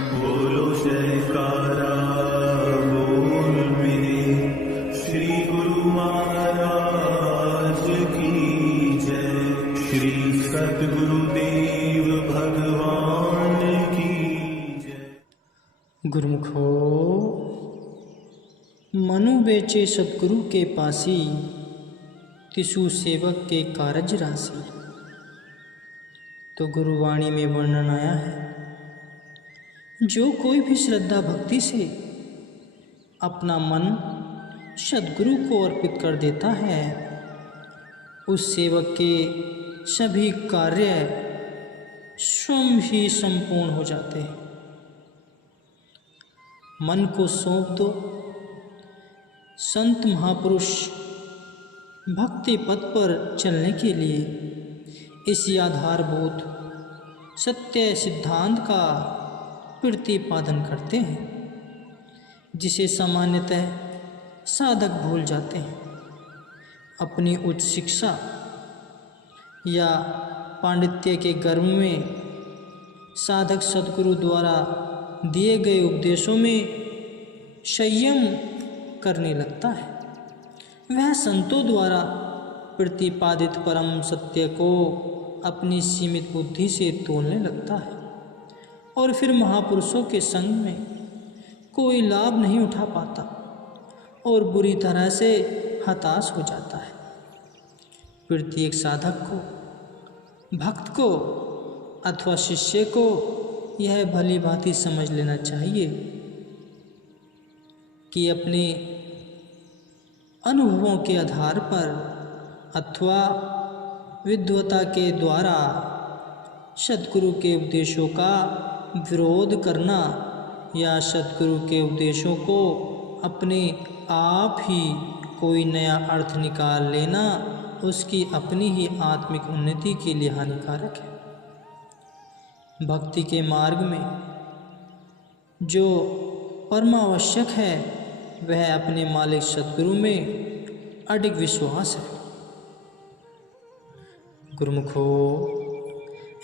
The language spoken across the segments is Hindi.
बोलो जयकारा बोल मेरे श्री गुरु महाराज की जय। श्री सद्गुरुदेव भगवान की जय। गुरुमुखो मनु बेचे सतगुरु के पासी, तिसु सेवक के कारज राशि। तो गुरुवाणी में वर्णन आया है, जो कोई भी श्रद्धा भक्ति से अपना मन सद्गुरु को अर्पित कर देता है, उस सेवक के सभी कार्य स्वयं ही संपूर्ण हो जाते हैं। मन को सौंप दो। संत महापुरुष भक्ति पथ पर चलने के लिए इसी आधारभूत सत्य सिद्धांत का प्रतिपादन करते हैं, जिसे सामान्यतः साधक भूल जाते हैं। अपनी उच्च शिक्षा या पांडित्य के गर्व में साधक सद्गुरु द्वारा दिए गए उपदेशों में संयम करने लगता है। वह संतों द्वारा प्रतिपादित परम सत्य को अपनी सीमित बुद्धि से तोलने लगता है और फिर महापुरुषों के संग में कोई लाभ नहीं उठा पाता और बुरी तरह से हताश हो जाता है। प्रत्येक साधक को, भक्त को अथवा शिष्य को यह भली भांति समझ लेना चाहिए कि अपने अनुभवों के आधार पर अथवा विद्वता के द्वारा सद्गुरु के उपदेशों का विरोध करना या सद्गुरु के उपदेशों को अपने आप ही कोई नया अर्थ निकाल लेना उसकी अपनी ही आत्मिक उन्नति के लिए हानिकारक है। भक्ति के मार्ग में जो परमावश्यक है वह अपने मालिक सद्गुरु में अडिग विश्वास है। गुरुमुखो,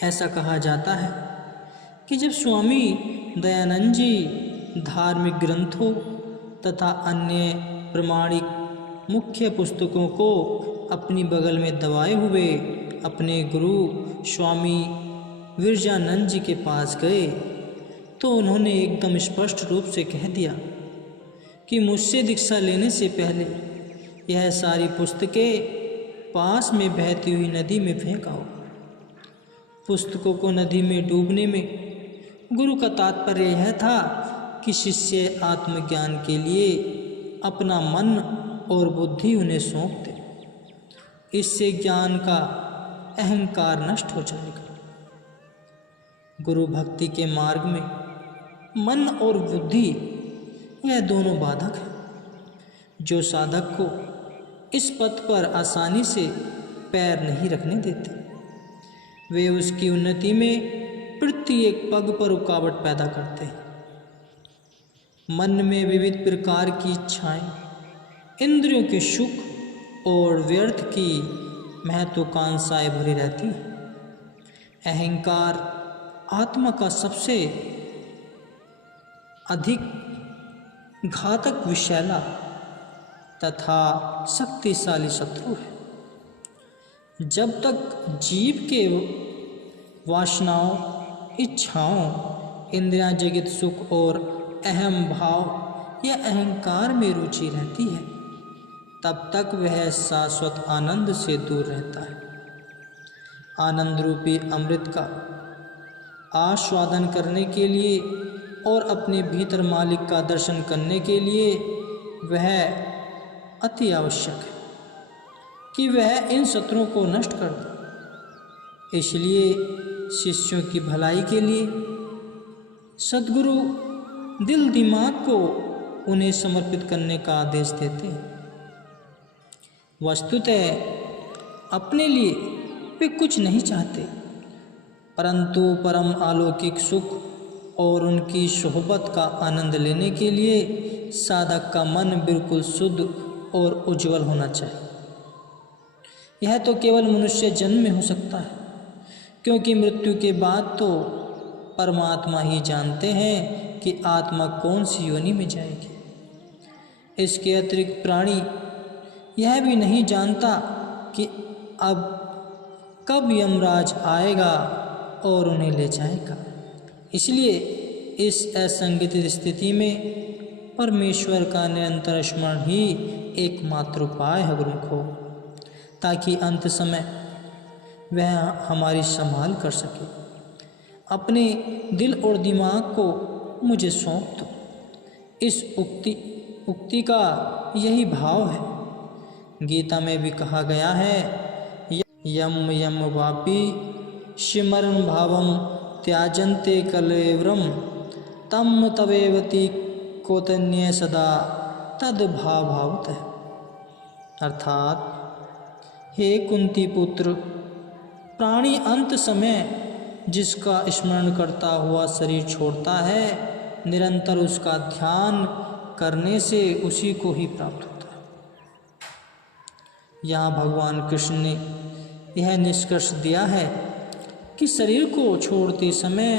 ऐसा कहा जाता है कि जब स्वामी दयानंद जी धार्मिक ग्रंथों तथा अन्य प्रमाणिक मुख्य पुस्तकों को अपनी बगल में दबाए हुए अपने गुरु स्वामी विरजानंद जी के पास गए, तो उन्होंने एकदम स्पष्ट रूप से कह दिया कि मुझसे दीक्षा लेने से पहले यह सारी पुस्तकें पास में बहती हुई नदी में फेंक आओ। पुस्तकों को नदी में डूबने में गुरु का तात्पर्य यह था कि शिष्य आत्मज्ञान के लिए अपना मन और बुद्धि उन्हें सौंप दे। इससे ज्ञान का अहंकार नष्ट हो जाएगा। गुरु भक्ति के मार्ग में मन और बुद्धि यह दोनों बाधक हैं, जो साधक को इस पथ पर आसानी से पैर नहीं रखने देते। वे उसकी उन्नति में प्रत्येक पग पर रुकावट पैदा करते हैं। मन में विविध प्रकार की इच्छाएं, इंद्रियों के सुख और व्यर्थ की महत्वाकांक्षाएं भरी रहती हैं। अहंकार आत्मा का सबसे अधिक घातक विषैला तथा शक्तिशाली शत्रु है। जब तक जीव के वासनाओं, इच्छाओं, इंद्रियां जगत सुख और अहम भाव या अहंकार में रुचि रहती है, तब तक वह शाश्वत आनंद से दूर रहता है। आनंद रूपी अमृत का आस्वादन करने के लिए और अपने भीतर मालिक का दर्शन करने के लिए वह अति आवश्यक है कि वह इन शत्रुओं को नष्ट कर दे। इसलिए शिष्यों की भलाई के लिए सद्गुरु दिल दिमाग को उन्हें समर्पित करने का आदेश देते हैं। वस्तुतः अपने लिए वे कुछ नहीं चाहते, परंतु परम अलौकिक सुख और उनकी सोहबत का आनंद लेने के लिए साधक का मन बिल्कुल शुद्ध और उज्जवल होना चाहिए। यह तो केवल मनुष्य जन्म में हो सकता है, क्योंकि मृत्यु के बाद तो परमात्मा ही जानते हैं कि आत्मा कौन सी योनि में जाएगी। इसके अतिरिक्त प्राणी यह भी नहीं जानता कि अब कब यमराज आएगा और उन्हें ले जाएगा। इसलिए इस असंगठित स्थिति में परमेश्वर का निरंतर स्मरण ही एकमात्र उपाय है गुरुमुख हो, ताकि अंत समय वह हमारी संभाल कर सके। अपने दिल और दिमाग को मुझे सौंप दो। इस उक्ति का यही भाव है। गीता में भी कहा गया है, यम यम वापी सिमरन भावम त्याजन्ते कलेवरम तम तवेवती कोतन्य सदा तद भावत है। अर्थात हे कुंती पुत्र, प्राणी अंत समय जिसका स्मरण करता हुआ शरीर छोड़ता है, निरंतर उसका ध्यान करने से उसी को ही प्राप्त होता है। यहाँ भगवान कृष्ण ने यह निष्कर्ष दिया है कि शरीर को छोड़ते समय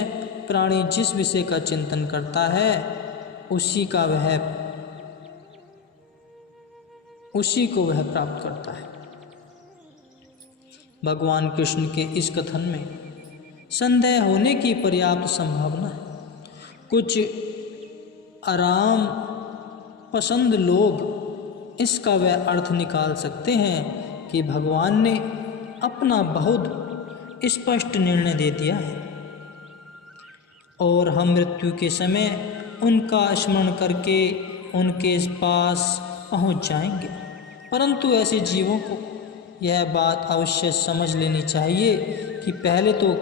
प्राणी जिस विषय का चिंतन करता है उसी को वह प्राप्त करता है। भगवान कृष्ण के इस कथन में संदेह होने की पर्याप्त संभावना है। कुछ आराम पसंद लोग इसका वह अर्थ निकाल सकते हैं कि भगवान ने अपना बहुत स्पष्ट निर्णय दे दिया है और हम मृत्यु के समय उनका स्मरण करके उनके पास पहुंच जाएंगे। परंतु ऐसे जीवों को यह बात अवश्य समझ लेनी चाहिए कि पहले तो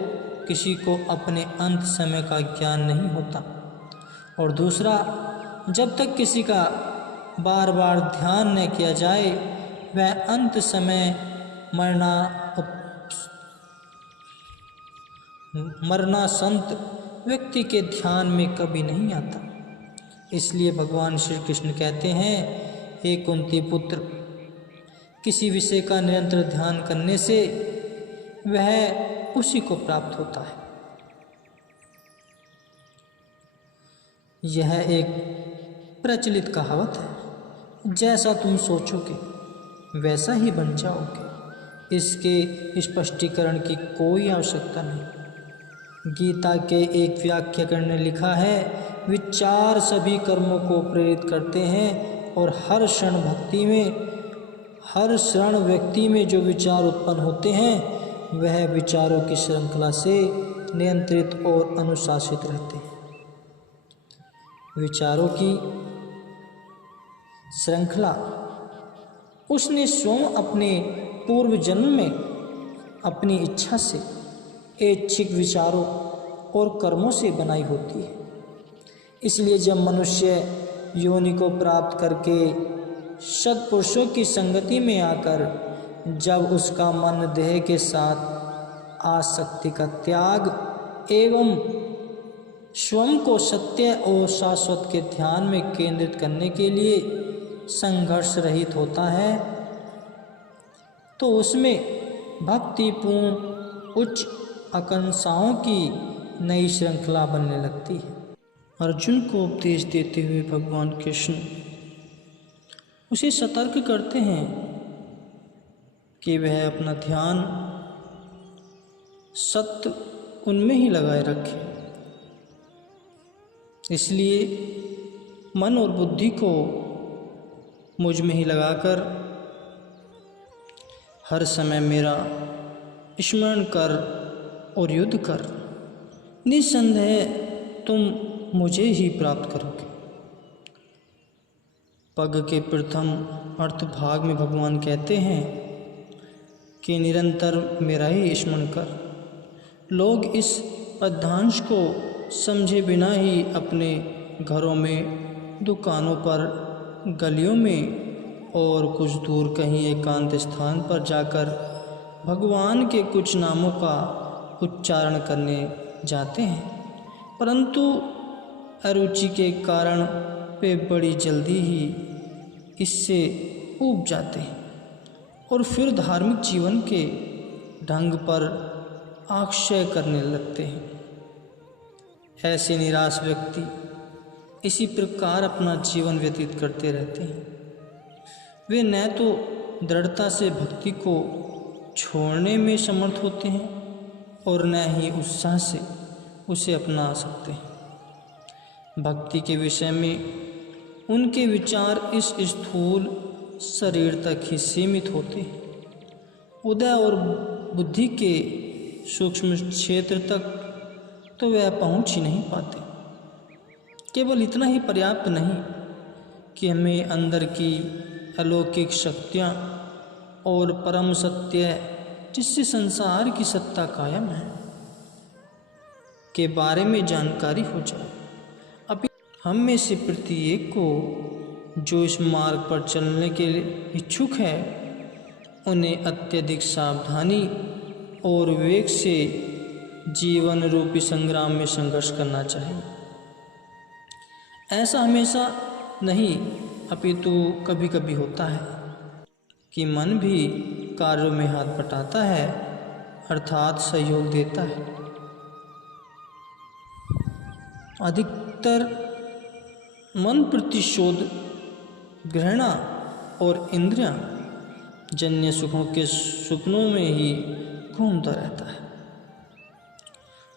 किसी को अपने अंत समय का ज्ञान नहीं होता, और दूसरा, जब तक किसी का बार बार ध्यान न किया जाए वह अंत समय मरणासंत व्यक्ति के ध्यान में कभी नहीं आता। इसलिए भगवान श्री कृष्ण कहते हैं, हे कुंती पुत्र, किसी विषय का निरंतर ध्यान करने से वह उसी को प्राप्त होता है। यह एक प्रचलित कहावत है, जैसा तुम सोचोगे वैसा ही बन जाओगे। इसके स्पष्टीकरण की कोई आवश्यकता नहीं। गीता के एक व्याख्याकार ने लिखा है, विचार सभी कर्मों को प्रेरित करते हैं और हर क्षण व्यक्ति में जो विचार उत्पन्न होते हैं वह विचारों की श्रृंखला से नियंत्रित और अनुशासित रहते हैं। विचारों की श्रृंखला उसने स्वयं अपने पूर्व जन्म में अपनी इच्छा से ऐच्छिक विचारों और कर्मों से बनाई होती है। इसलिए जब मनुष्य योनि को प्राप्त करके सत्पुरुषों की संगति में आकर जब उसका मन देह के साथ आसक्ति का त्याग एवं स्वयं को सत्य और शाश्वत के ध्यान में केंद्रित करने के लिए संघर्ष रहित होता है, तो उसमें भक्तिपूर्ण उच्च आकांक्षाओं की नई श्रृंखला बनने लगती है। अर्जुन को उपदेश देते हुए भगवान कृष्ण उसे सतर्क करते हैं कि वह अपना ध्यान सत्य उनमें ही लगाए रखे। इसलिए मन और बुद्धि को मुझ में ही लगाकर हर समय मेरा स्मरण कर और युद्ध कर, निस्संदेह तुम मुझे ही प्राप्त करोगे। पग के प्रथम अर्थ भाग में भगवान कहते हैं कि निरंतर मेरा ही स्मरण कर। लोग इस पद्यांश को समझे बिना ही अपने घरों में, दुकानों पर, गलियों में और कुछ दूर कहीं एकांत स्थान पर जाकर भगवान के कुछ नामों का उच्चारण करने जाते हैं, परंतु अरुचि के कारण वे बड़ी जल्दी ही इससे ऊब जाते हैं और फिर धार्मिक जीवन के ढंग पर आक्षेप करने लगते हैं। ऐसे निराश व्यक्ति इसी प्रकार अपना जीवन व्यतीत करते रहते हैं। वे न तो दृढ़ता से भक्ति को छोड़ने में समर्थ होते हैं और न ही उत्साह से उसे अपना सकते हैं। भक्ति के विषय में उनके विचार इस स्थूल शरीर तक ही सीमित होते हैं। उदय और बुद्धि के सूक्ष्म क्षेत्र तक तो वह पहुंच ही नहीं पाते। केवल इतना ही पर्याप्त नहीं कि हमें अंदर की अलौकिक शक्तियाँ और परम सत्य जिससे संसार की सत्ता कायम है के बारे में जानकारी हो जाए। अभी हम में से प्रत्येक को जो इस मार्ग पर चलने के लिए इच्छुक है उन्हें अत्यधिक सावधानी और विवेक से जीवन रूपी संग्राम में संघर्ष करना चाहिए। ऐसा हमेशा नहीं अपितु कभी कभी होता है कि मन भी कार्यों में हाथ बटाता है अर्थात सहयोग देता है। अधिकतर मन प्रतिशोध घृणा और इंद्रियां जन्य सुखों के सुपनों में ही घूमता रहता है।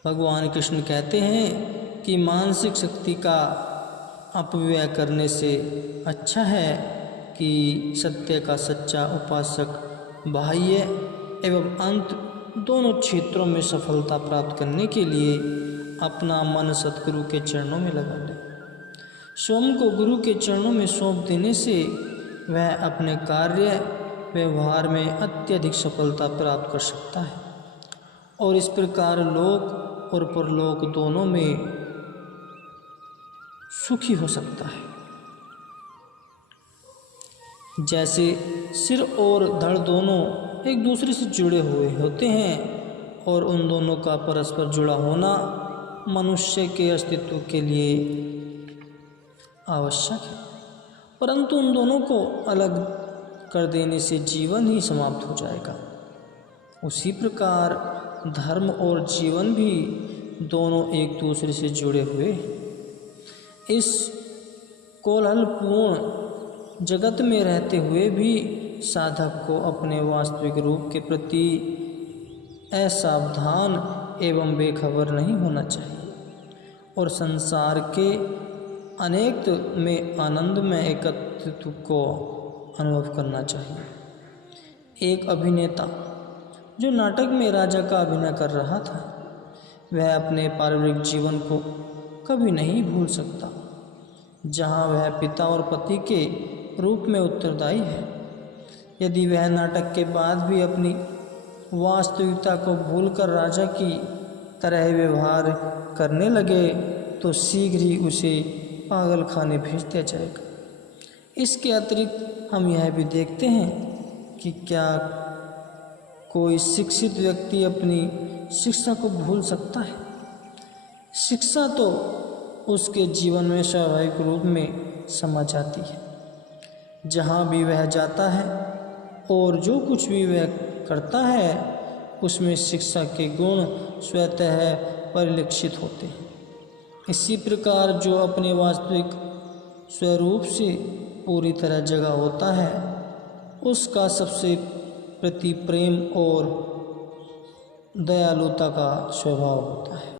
भगवान कृष्ण कहते हैं कि मानसिक शक्ति का अपव्यय करने से अच्छा है कि सत्य का सच्चा उपासक बाह्य एवं अंत दोनों क्षेत्रों में सफलता प्राप्त करने के लिए अपना मन सतगुरु के चरणों में लगा ले। स्वयं को गुरु के चरणों में सौंप देने से वह अपने कार्य व्यवहार में अत्यधिक सफलता प्राप्त कर सकता है और इस प्रकार लोक और परलोक दोनों में सुखी हो सकता है। जैसे सिर और धड़ दोनों एक दूसरे से जुड़े हुए होते हैं और उन दोनों का परस्पर जुड़ा होना मनुष्य के अस्तित्व के लिए आवश्यक है, परंतु उन दोनों को अलग कर देने से जीवन ही समाप्त हो जाएगा। उसी प्रकार धर्म और जीवन भी दोनों एक दूसरे से जुड़े हुए हैं। इस कोलाहलपूर्ण जगत में रहते हुए भी साधक को अपने वास्तविक रूप के प्रति असावधान एवं बेखबर नहीं होना चाहिए और संसार के अनेक में आनंद में एकत्व को अनुभव करना चाहिए। एक अभिनेता जो नाटक में राजा का अभिनय कर रहा था वह अपने पारिवारिक जीवन को कभी नहीं भूल सकता जहाँ वह पिता और पति के रूप में उत्तरदायी है। यदि वह नाटक के बाद भी अपनी वास्तविकता को भूलकर राजा की तरह व्यवहार करने लगे तो शीघ्र ही उसे पागल खाने भेज दिया जाएगा। इसके अतिरिक्त हम यह भी देखते हैं कि क्या कोई शिक्षित व्यक्ति अपनी शिक्षा को भूल सकता है। शिक्षा तो उसके जीवन में स्वाभाविक रूप में समा जाती है। जहाँ भी वह जाता है और जो कुछ भी वह करता है उसमें शिक्षा के गुण स्वतः परिलक्षित होते हैं। इसी प्रकार जो अपने वास्तविक स्वरूप से पूरी तरह जगा होता है उसका सबसे प्रति प्रेम और दयालुता का स्वभाव होता है।